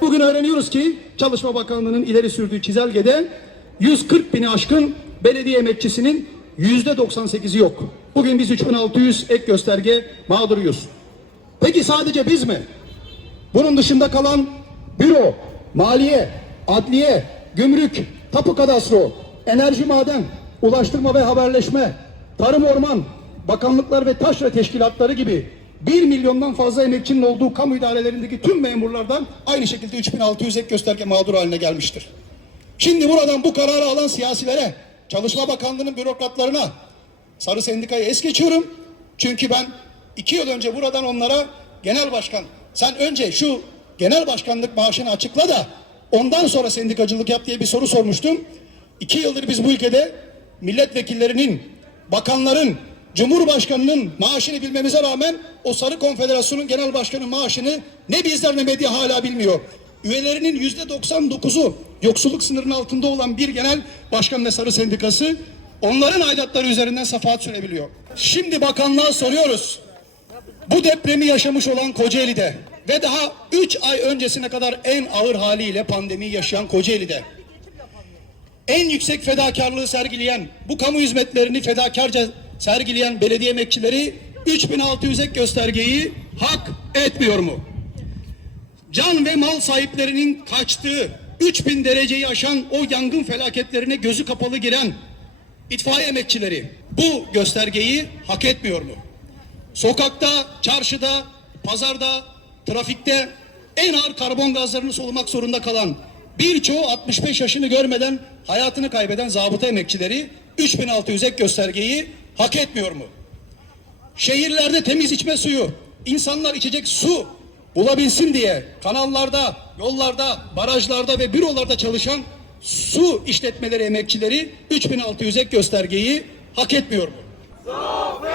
Bugün öğreniyoruz ki Çalışma Bakanlığı'nın ileri sürdüğü çizelgede 140 bini aşkın belediye emekçisinin yüzde 98'i yok. Bugün biz 3600 ek gösterge mağduruyuz. Peki sadece biz mi? Bunun dışında kalan büro, maliye, adliye, gümrük, tapu kadastro, enerji maden, ulaştırma ve haberleşme, tarım orman, bakanlıklar ve taşra teşkilatları gibi 1 milyondan fazla emekçinin olduğu kamu idarelerindeki tüm memurlardan aynı şekilde 3600 ek gösterge mağdur haline gelmiştir. Şimdi buradan bu kararı alan siyasilere, Çalışma Bakanlığı'nın bürokratlarına, Sarı Sendika'yı es geçiyorum. Çünkü ben iki yıl önce buradan onlara genel başkan sen önce şu genel başkanlık maaşını açıkla da ondan sonra sendikacılık yap diye bir soru sormuştum. İki yıldır biz bu ülkede milletvekillerinin, bakanların, cumhurbaşkanının maaşını bilmemize rağmen o Sarı Konfederasyon'un genel başkanı maaşını ne bizler ne medya hala bilmiyor. Üyelerinin yüzde 99'u yoksulluk sınırının altında olan bir genel başkan ve sarı sendikası onların aidatları üzerinden safahat sürebiliyor. Şimdi bakanlığa soruyoruz. Bu depremi yaşamış olan Kocaeli'de ve daha 3 ay öncesine kadar en ağır haliyle pandemiyi yaşayan Kocaeli'de en yüksek fedakarlığı sergileyen, bu kamu hizmetlerini fedakarca sergileyen belediye emekçileri 3600 ek göstergeyi hak etmiyor mu? Can ve mal sahiplerinin kaçtığı 3000 dereceyi aşan o yangın felaketlerine gözü kapalı giren itfaiye emekçileri bu göstergeyi hak etmiyor mu? Sokakta, çarşıda, pazarda, trafikte en ağır karbon gazlarını solumak zorunda kalan birçoğu 65 yaşını görmeden hayatını kaybeden zabıta emekçileri 3600 ek göstergeyi hak etmiyor mu? Şehirlerde temiz içme suyu, insanlar içecek su bulabilsin diye kanallarda, yollarda, barajlarda ve bürolarda çalışan su işletmeleri emekçileri 3600 ek göstergeyi hak etmiyor mu? Zafer